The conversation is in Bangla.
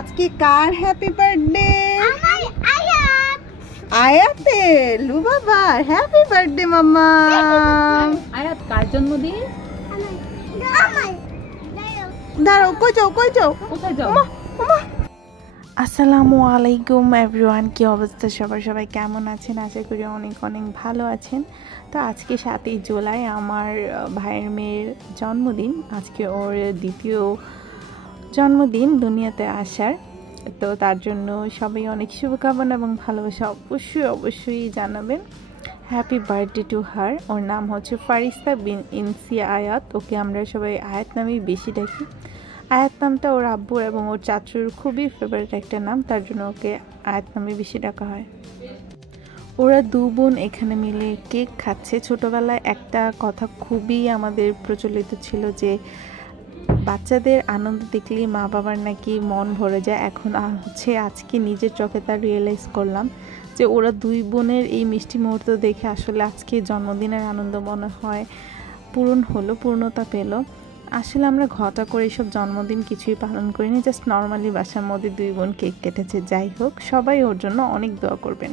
আজকে কার হ্যাপি বার্থডে? আয়াতের। লু বাবা হ্যাপি বার্থডে মাম্মা। আয়াত কার জন্মদিন? দাঁড়াও, কই যাও কোথায় যাও? আসসালামু আলাইকুম এভরিওয়ান, কি অবস্থা সবার? সবাই কেমন আছেন? আশা করি অনেক অনেক ভালো আছেন। তো আজকে 7ই জুলাই আমার ভাইয়ের মেয়ের জন্মদিন। আজকে ওর দ্বিতীয় জন্মদিন দুনিয়াতে আসার। তো তার জন্য সবাই অনেক শুভকামনা এবং ভালোবাসা অবশ্যই জানাবেন। Happy birthday to her. ওর নাম হচ্ছে ফারিস্তা বিন ইনসিয়া আয়াত। ওকে আমরা সবাই আয়াত নামেই বেশি ডাকি। আয়াত নামটা ওর আব্বু এবং ওর চাচুর খুবই ফেভারিট একটা নাম, তার জন্য ওকে আয়াত নামে বেশি ডাকা হয়। ওরা দু বোন এখানে মিলে কেক খাচ্ছে। ছোটোবেলায় একটা কথা খুবই আমাদের প্রচলিত ছিল যে বাচ্চাদের আনন্দ দেখলেই মা বাবার নাকি মন ভরে যায়। এখন হচ্ছে আজকে নিজের চোখে তা রিয়েলাইজ করলাম যে ওরা দুই বোনের এই মিষ্টি মুহূর্ত দেখে আসলে আজকে জন্মদিনের আনন্দ মনে হয় পূর্ণতা পেল। আসলে আমরা ঘটা করে এসব জন্মদিন কিছুই পালন করিনি, জাস্ট নর্মালি বাসার মধ্যে দুই বোন কেক কেটেছে। যাই হোক, সবাই ওর জন্য অনেক দোয়া করবেন।